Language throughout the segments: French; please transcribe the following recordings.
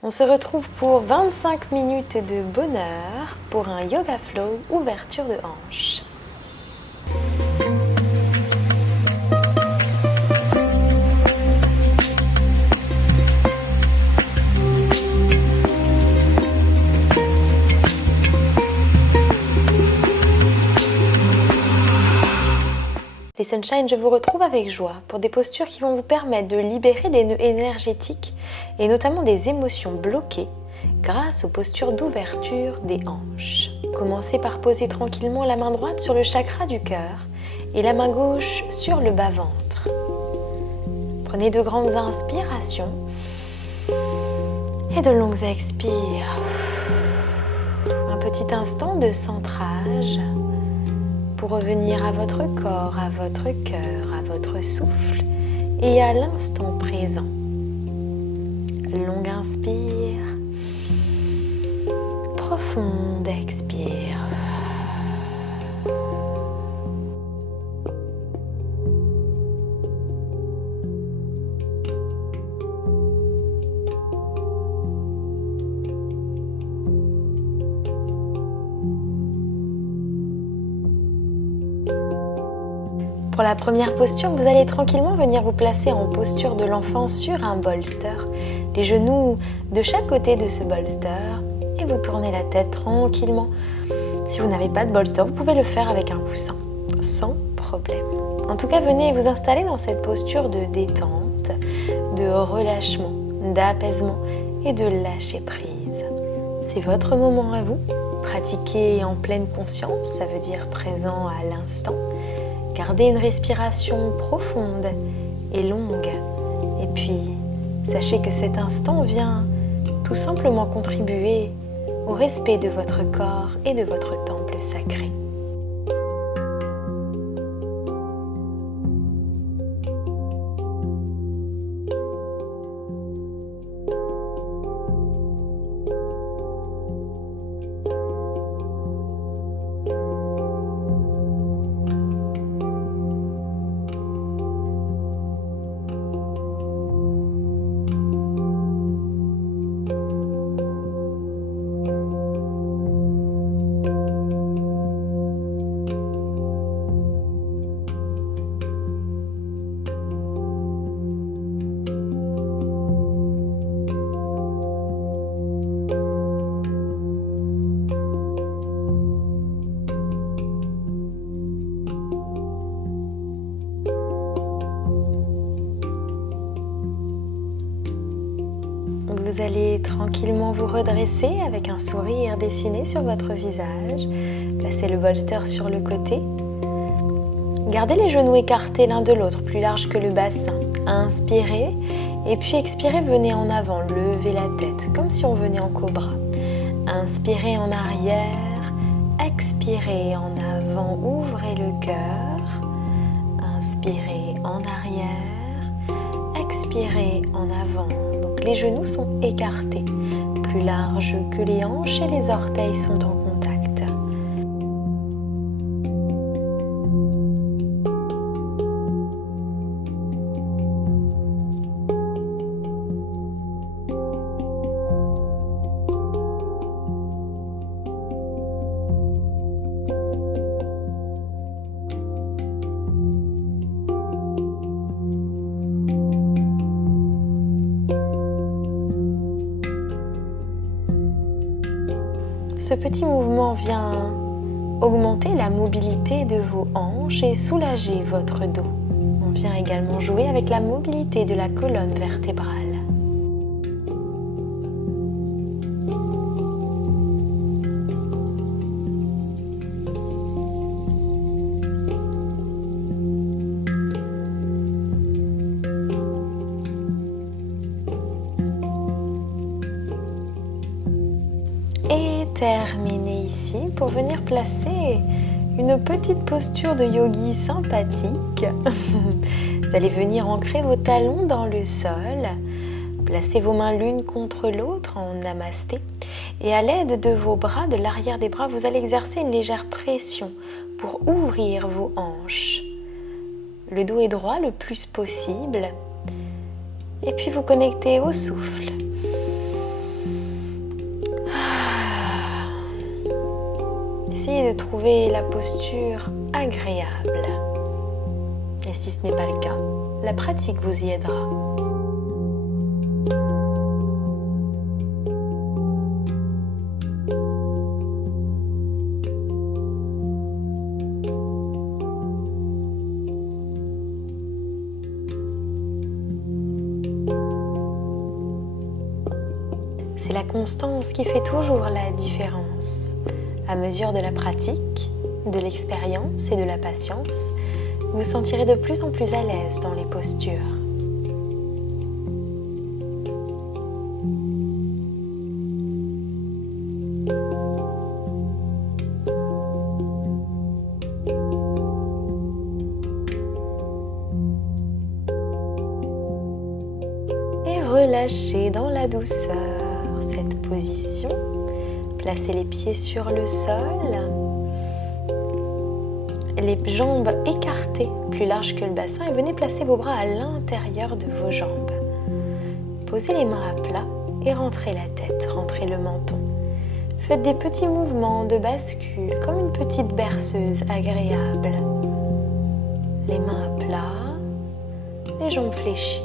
On se retrouve pour 25 minutes de bonheur pour un Yoga Flow ouverture de hanche. Les Sunshine, je vous retrouve avec joie pour des postures qui vont vous permettre de libérer des nœuds énergétiques et notamment des émotions bloquées grâce aux postures d'ouverture des hanches. Commencez par poser tranquillement la main droite sur le chakra du cœur et la main gauche sur le bas-ventre. Prenez de grandes inspirations et de longues expires. Un petit instant de centrage pour revenir à votre corps, à votre cœur, à votre souffle et à l'instant présent. Longue inspire, profonde expire. Pour la première posture, vous allez tranquillement venir vous placer en posture de l'enfant sur un bolster, les genoux de chaque côté de ce bolster et vous tournez la tête tranquillement. Si vous n'avez pas de bolster, vous pouvez le faire avec un coussin, sans problème. En tout cas, venez vous installer dans cette posture de détente, de relâchement, d'apaisement et de lâcher prise. C'est votre moment à vous. Pratiquez en pleine conscience, ça veut dire présent à l'instant. Gardez une respiration profonde et longue. Et puis, sachez que cet instant vient tout simplement contribuer au respect de votre corps et de votre temple sacré. Vous allez tranquillement vous redresser avec un sourire dessiné sur votre visage. Placez le bolster sur le côté. Gardez les genoux écartés l'un de l'autre, plus large que le bassin. Inspirez et puis expirez, venez en avant, levez la tête comme si on venait en cobra. Inspirez en arrière, expirez en avant, ouvrez le cœur. Inspirez en arrière, expirez en avant. Les genoux sont écartés, plus larges que les hanches et les orteils sont en contact. Ce petit mouvement vient augmenter la mobilité de vos hanches et soulager votre dos. On vient également jouer avec la mobilité de la colonne vertébrale. Et terminez ici pour venir placer une petite posture de yogi sympathique. Vous allez venir ancrer vos talons dans le sol, placez vos mains l'une contre l'autre en namasté et à l'aide de vos bras, de l'arrière des bras, vous allez exercer une légère pression pour ouvrir vos hanches. Le dos est droit le plus possible et puis vous connectez au souffle. essayez de trouver la posture agréable. Et si ce n'est pas le cas, la pratique vous y aidera. C'est la constance qui fait toujours la différence. À mesure de la pratique, de l'expérience et de la patience, vous vous sentirez de plus en plus à l'aise dans les postures. Et relâchez dans la douceur cette position. Placez les pieds sur le sol, les jambes écartées, plus larges que le bassin, et venez placer vos bras à l'intérieur de vos jambes. Posez les mains à plat et rentrez la tête, rentrez le menton. Faites des petits mouvements de bascule, comme une petite berceuse agréable. Les mains à plat, les jambes fléchies.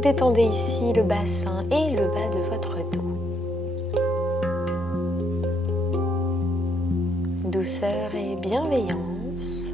Détendez ici le bassin et le bas de votre dos. Douceur et bienveillance.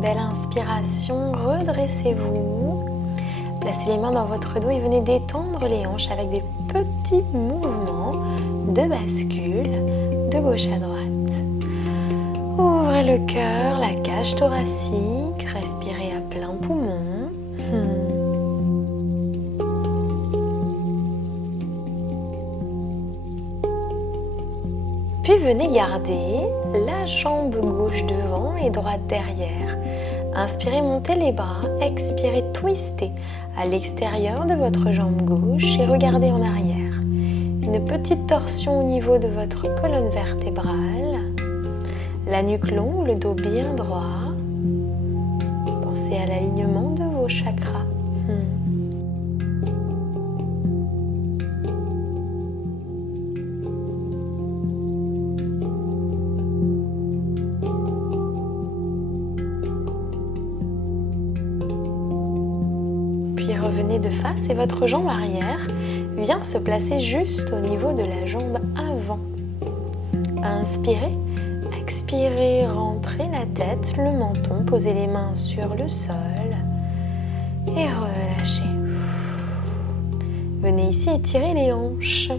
Belle inspiration, redressez-vous. Placez les mains dans votre dos et venez détendre les hanches avec des petits mouvements de bascule de gauche à droite. Ouvrez le cœur, la cage thoracique, respirez à plein poumon. Puis venez garder la jambe gauche devant et droite derrière. Inspirez, montez les bras, expirez, twistez à l'extérieur de votre jambe gauche et regardez en arrière. Une petite torsion au niveau de votre colonne vertébrale, la nuque longue, le dos bien droit. Pensez à l'alignement de vos chakras. Puis revenez de face et votre jambe arrière vient se placer juste au niveau de la jambe avant. Inspirez, expirez, rentrez la tête, le menton, posez les mains sur le sol et relâchez. Venez ici étirer les hanches.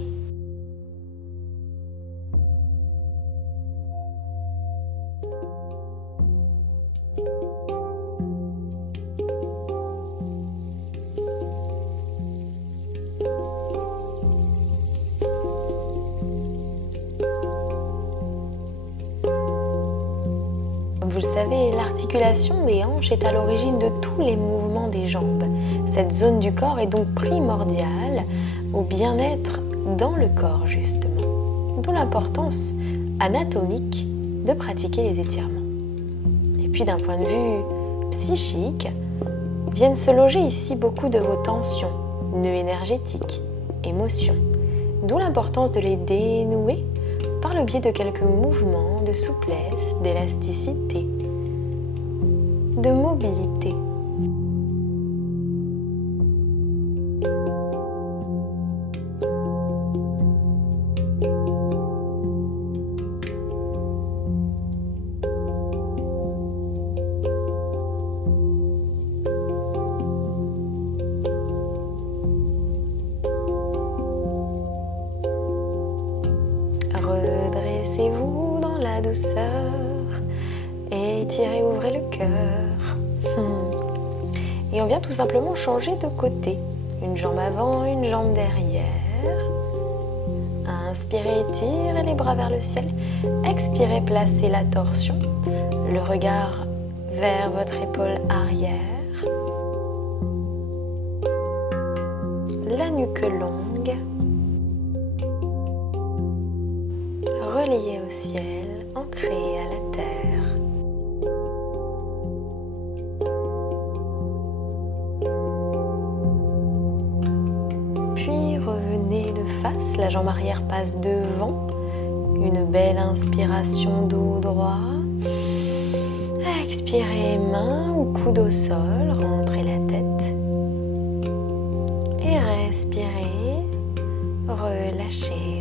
Vous le savez, l'articulation des hanches est à l'origine de tous les mouvements des jambes. Cette zone du corps est donc primordiale au bien-être dans le corps, justement. D'où l'importance anatomique de pratiquer les étirements. Et puis d'un point de vue psychique, viennent se loger ici beaucoup de vos tensions, nœuds énergétiques, émotions. D'où l'importance de les dénouer par le biais de quelques mouvements de souplesse, d'élasticité, de mobilité. douceur. Étirez, ouvrez le cœur. Et on vient tout simplement changer de côté. Une jambe avant, une jambe derrière. Inspirez, étirez les bras vers le ciel. Expirez, placez la torsion. Le regard vers votre épaule arrière. La nuque longue. Relié au ciel, ancré à la terre. Puis revenez de face, la jambe arrière passe devant. Une belle inspiration, dos droit. Expirez, main ou coude au sol, rentrez la tête. Et respirez, relâchez.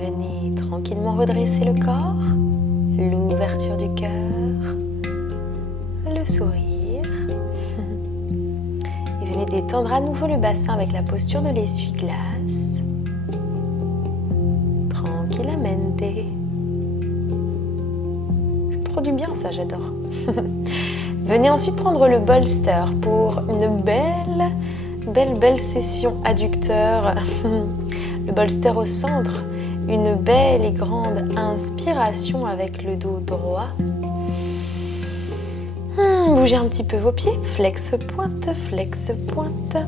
Venez tranquillement redresser le corps, l'ouverture du cœur, le sourire. Et venez détendre à nouveau le bassin avec la posture de l'essuie-glace. Tranquillamente. Trop du bien ça, j'adore. Venez ensuite prendre le bolster pour une belle session adducteur. Le bolster au centre. Une belle et grande inspiration avec le dos droit. Bougez un petit peu vos pieds. Flex pointe, flex pointe.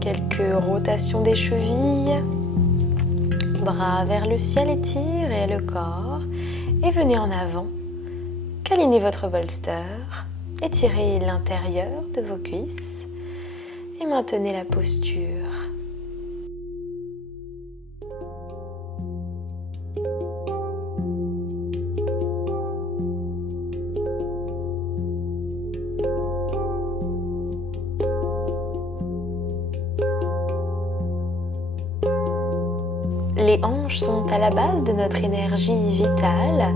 Quelques rotations des chevilles. Bras vers le ciel, étirez le corps. Et venez en avant. Câlinez votre bolster. Étirez l'intérieur de vos cuisses. Et maintenez la posture. Les hanches sont à la base de notre énergie vitale.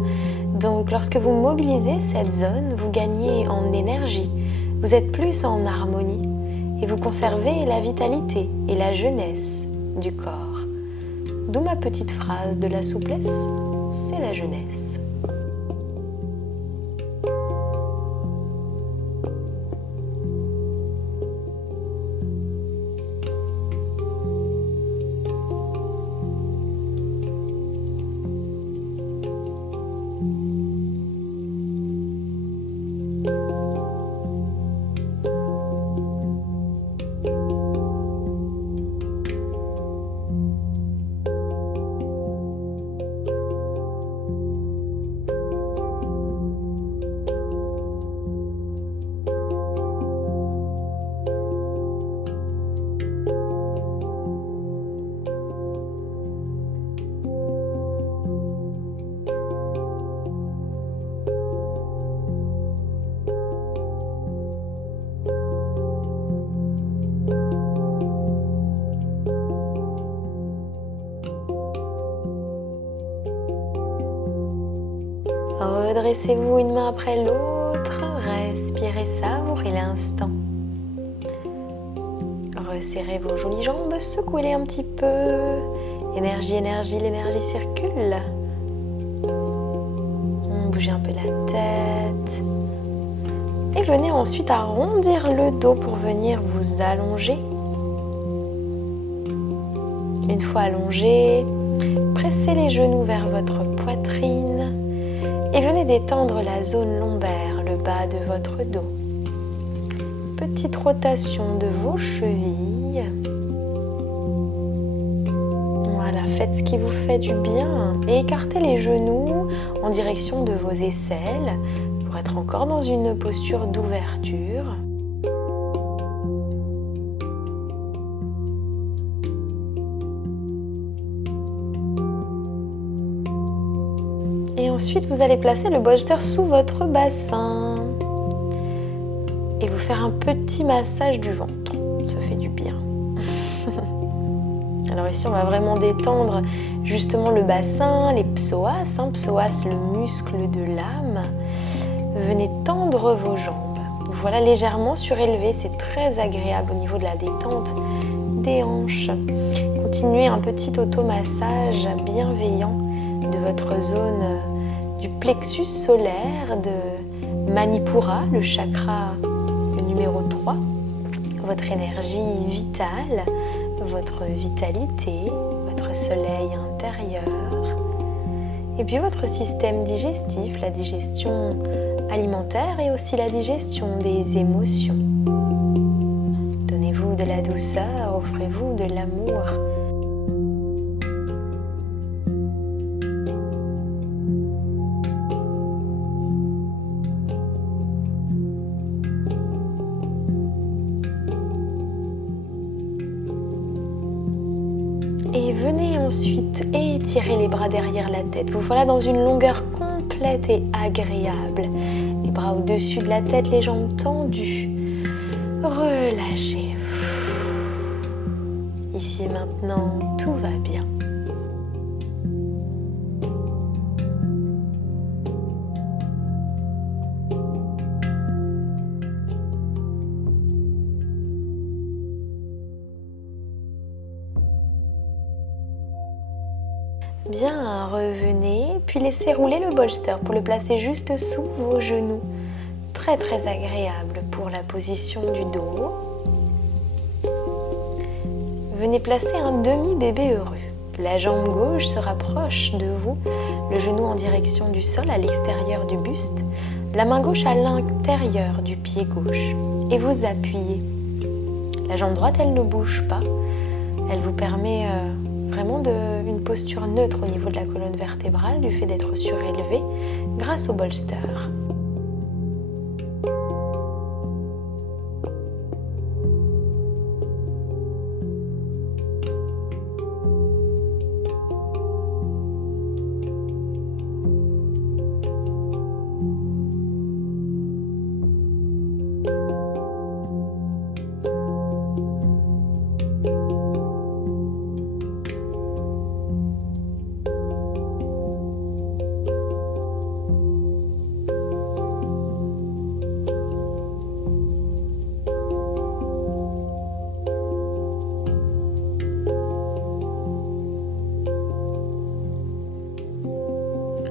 Donc lorsque vous mobilisez cette zone, vous gagnez en énergie. Vous êtes plus en harmonie et vous conservez la vitalité et la jeunesse du corps. D'où ma petite phrase de la souplesse, c'est la jeunesse. Redressez-vous une main après l'autre, respirez, savourez l'instant. Resserrez vos jolies jambes, secouez-les un petit peu. Énergie, énergie, l'énergie circule. bougez un peu la tête. Et venez ensuite arrondir le dos pour venir vous allonger. Une fois allongé, pressez les genoux vers votre poitrine et venez détendre la zone lombaire, le bas de votre dos. Petite rotation de vos chevilles. Voilà, faites ce qui vous fait du bien et écartez les genoux en direction de vos aisselles pour être encore dans une posture d'ouverture. Et ensuite, vous allez placer le bolster sous votre bassin et vous faire un petit massage du ventre. Ça fait du bien. Alors ici, on va vraiment détendre justement le bassin, les psoas. Psoas, le muscle de l'âme. Venez tendre vos jambes. Voilà, légèrement surélevées. C'est très agréable au niveau de la détente des hanches. Continuez un petit automassage bienveillant de votre zone du plexus solaire, de Manipura, le chakra numéro 3, votre énergie vitale, votre vitalité, votre soleil intérieur, et puis votre système digestif, la digestion alimentaire et aussi la digestion des émotions. Donnez-vous de la douceur, offrez-vous de l'amour. Et venez ensuite étirer les bras derrière la tête. Vous voilà dans une longueur complète et agréable. Les bras au-dessus de la tête, les jambes tendues. Relâchez. Ici et maintenant, tout va bien. Bien, revenez, puis laissez rouler le bolster pour le placer juste sous vos genoux. Très très agréable pour la position du dos. Venez placer un demi-bébé heureux. La jambe gauche se rapproche de vous, le genou en direction du sol à l'extérieur du buste, la main gauche à l'intérieur du pied gauche et vous appuyez. La jambe droite, elle ne bouge pas, elle vous permet vraiment une posture neutre au niveau de la colonne vertébrale du fait d'être surélevé grâce au bolster.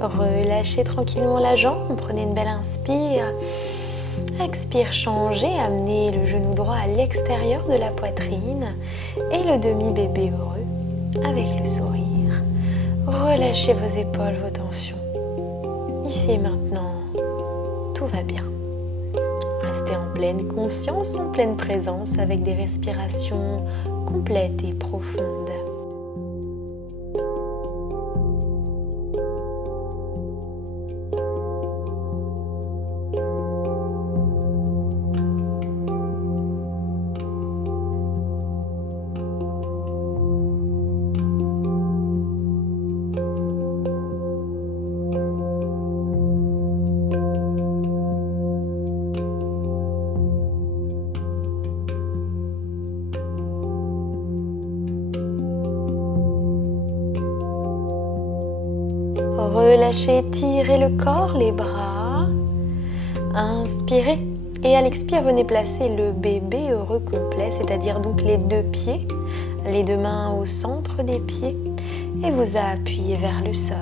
Relâchez tranquillement la jambe, prenez une belle inspire. Expire, changez, amenez le genou droit à l'extérieur de la poitrine et le demi-bébé heureux avec le sourire. Relâchez vos épaules, vos tensions. Ici et maintenant, tout va bien. Restez en pleine conscience, en pleine présence avec des respirations complètes et profondes. Relâchez, étirez le corps, les bras. Inspirez. Et à l'expire, venez placer le bébé heureux complet, c'est-à-dire donc les deux pieds, les deux mains au centre des pieds et vous appuyez vers le sol.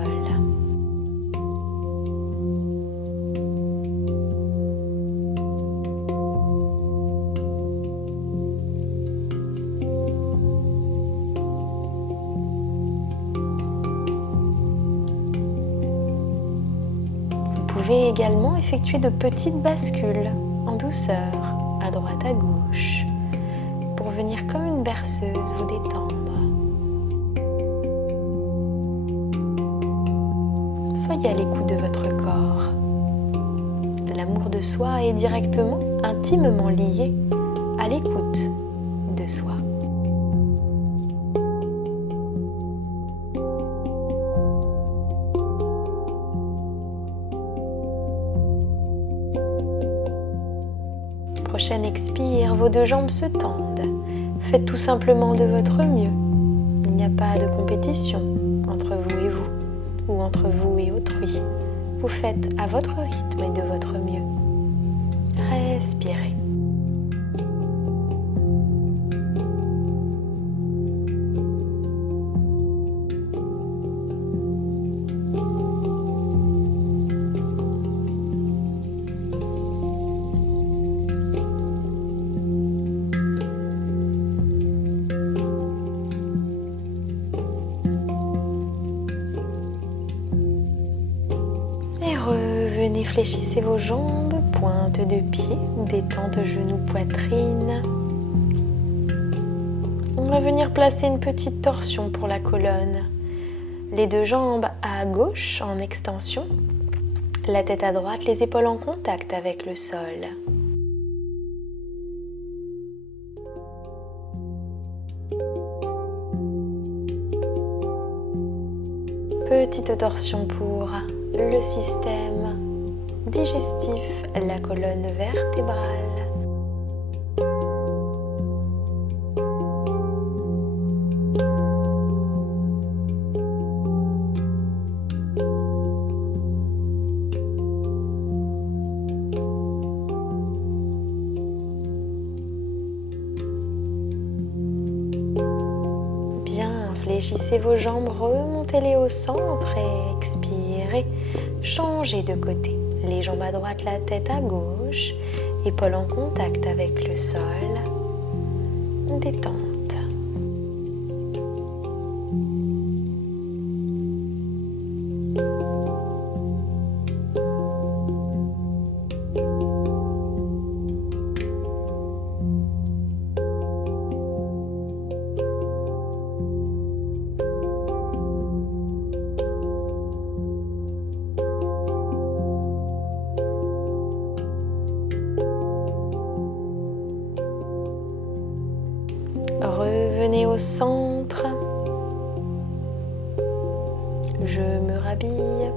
pouvez également effectuer de petites bascules en douceur, à droite, à gauche, pour venir comme une berceuse vous détendre. Soyez à l'écoute de votre corps. L'amour de soi est directement, intimement lié à l'écoute de soi. Prochaine expire, vos deux jambes se tendent. Faites tout simplement de votre mieux. Il n'y a pas de compétition entre vous et vous, ou entre vous et autrui. Vous faites à votre rythme et de votre mieux. Respirez. Revenez, fléchissez vos jambes, pointe de pied, détente genoux, poitrine. On va venir placer une petite torsion pour la colonne. Les deux jambes à gauche en extension, la tête à droite, les épaules en contact avec le sol. Petite torsion pour le système digestif, la colonne vertébrale. Bien, fléchissez vos jambes, remontez-les au centre et expirez. Changez de côté. Les jambes à droite, la tête à gauche, épaules en contact avec le sol. Détente. Revenez au centre. Je me rhabille.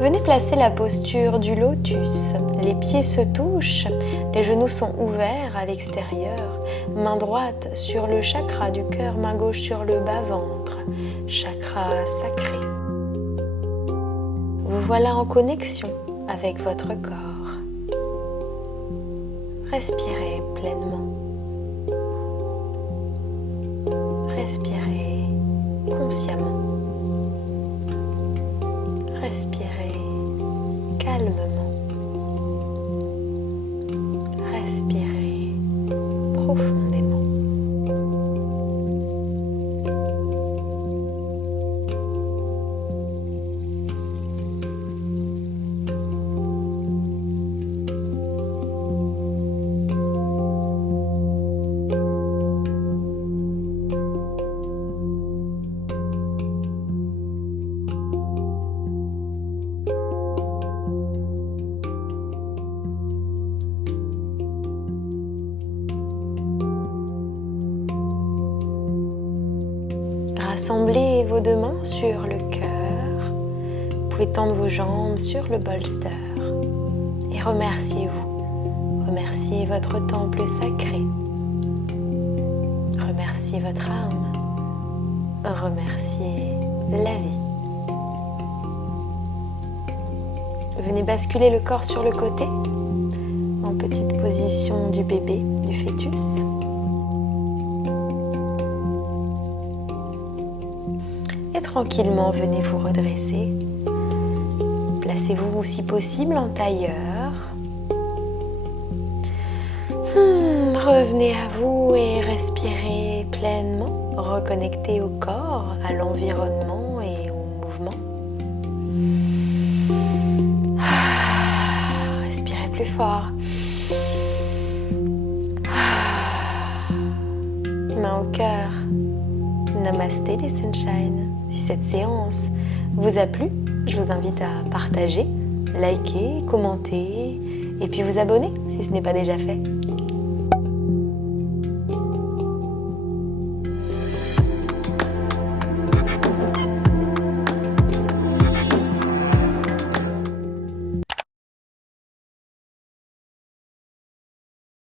Venez placer la posture du lotus. Les pieds se touchent, les genoux sont ouverts à l'extérieur. Main droite sur le chakra du cœur, main gauche sur le bas-ventre. Chakra sacré. Vous voilà en connexion avec votre corps. Respirez pleinement. Respirez consciemment. Respirez calmement. Respirez profondément. Rassemblez vos deux mains sur le cœur. Vous pouvez tendre vos jambes sur le bolster. Et remerciez-vous. Remerciez votre temple sacré. Remerciez votre âme. Remerciez la vie. Venez basculer le corps sur le côté, en petite position du bébé, du fœtus. Et tranquillement, venez vous redresser. Placez-vous si possible en tailleur. Revenez à vous et respirez pleinement. Reconnectez au corps, à l'environnement et au mouvement. plus fort. Main au cœur. Namasté les Sunshine. Si cette séance vous a plu, je vous invite à partager, liker, commenter et puis vous abonner si ce n'est pas déjà fait.